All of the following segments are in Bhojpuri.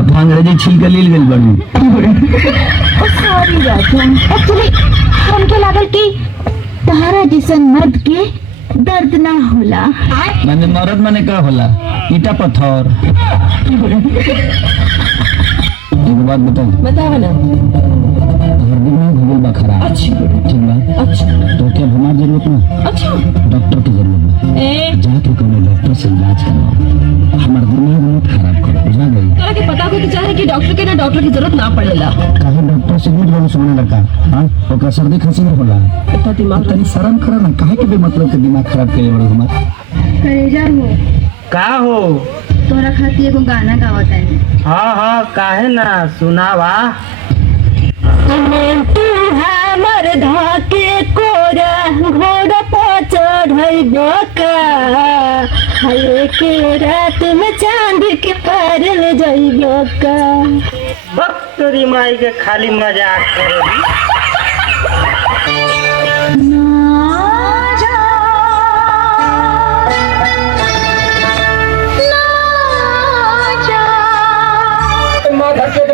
तब अंग्रेजी छील के लील गई बड़ी। सॉरी राजू, एक्चुअली हमके लागल कि तहरा जैसन मर्द के दर्द ना होला। मैंने मर्द माने का होला? ईटा पत्थर। एक बात बताओ ना। बा खराब। अच्छा ठीक बा। अच्छा तो क्या हमारी जरूरत ना? अच्छा डॉक्टर की जरूरत है। जाके कोनो डॉक्टर से इलाज करवाओ। हमार दिमाग मत खराब कर, बुझा गई? तोरा के पता हो कि चाहे कि डॉक्टर के ना डॉक्टर की जरूरत ना पड़ेला। काहे डॉक्टर से नहीं बोल सुनने लगा? हां ओकरा सर्दी खांसी नहीं होला। इतना दिमाग तनी शर्म करा ना, काहे के बेमतलब के दिमाग खराब करे बड़ हमार? करेजा हो का हो? तोरा खातिर एगो गाना गावत है। हाँ हाँ काहे ना, सुनावा। हमर धाके कोरा घोड़ा पर चढ़ैबो का, हये के रात में चांद के पार ले जाइबो का। बस तेरी माई के खाली मजाक करेगी।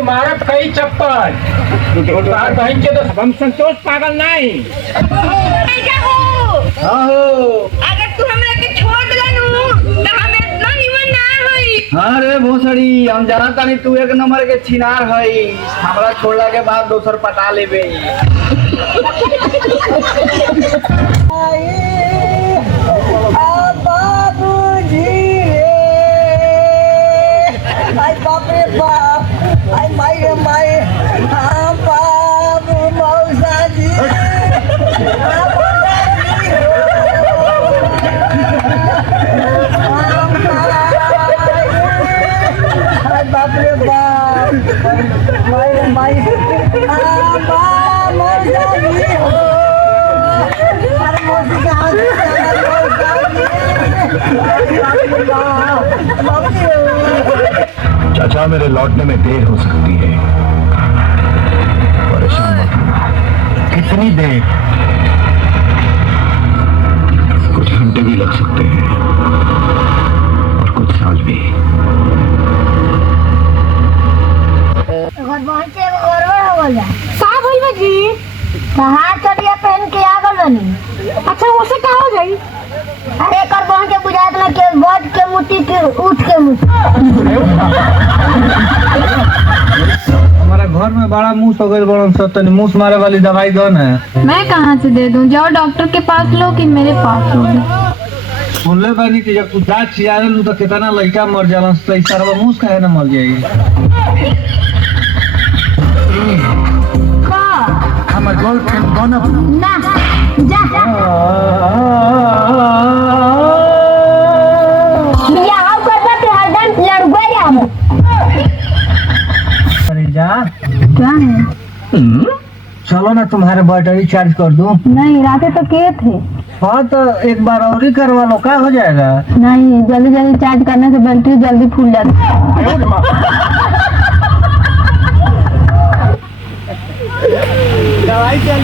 मारत कई चप्पल बहन के तो हम संतोष पागल नहीं। अगर तू हमरा के छोड़ देलनु त हम इतना निमन ना होई। हां रे भोसड़ी, हम जाना तानी तू एक नंबर के छिनार हई। हमरा छोड़ला के बाद दोसर पटा लेबे। चाचा मेरे लौटने में देर हो सकती है, परेशान मत होना। कितनी देर? कुछ घंटे भी लग सकते हैं और कुछ साल भी। कहाँ चलिए पहन के आ गल बनी। अच्छा उसे का हो जाई? अरे कर बहन के बुझात ना के बट के मुट्ठी के उठ के मुट्ठी। हमारा घर में बड़ा मूस हो गई, बड़ा सब तनी मूस मारे वाली दवाई दो ना। मैं कहाँ से दे दूं? जाओ डॉक्टर के पास लो कि मेरे पास लो। सुनले बानी कि जब तू दांत चियारे लू तो कितना लड़का मर जाला, तो इस सारा मूस काहे ना मर जाई? हमार गर्लफ्रेंड बना ना जा या आओ करबा के हरदम लड़बे जाम। अरे जा क्या है? चलो ना तुम्हारे बैटरी चार्ज कर दूं। नहीं रातें तो किए थे। हाँ तो एक बार और ही करवा लो, क्या हो जाएगा? नहीं जल्दी जल्दी चार्ज करने से बैटरी जल्दी फूल जाती है। दवाई चल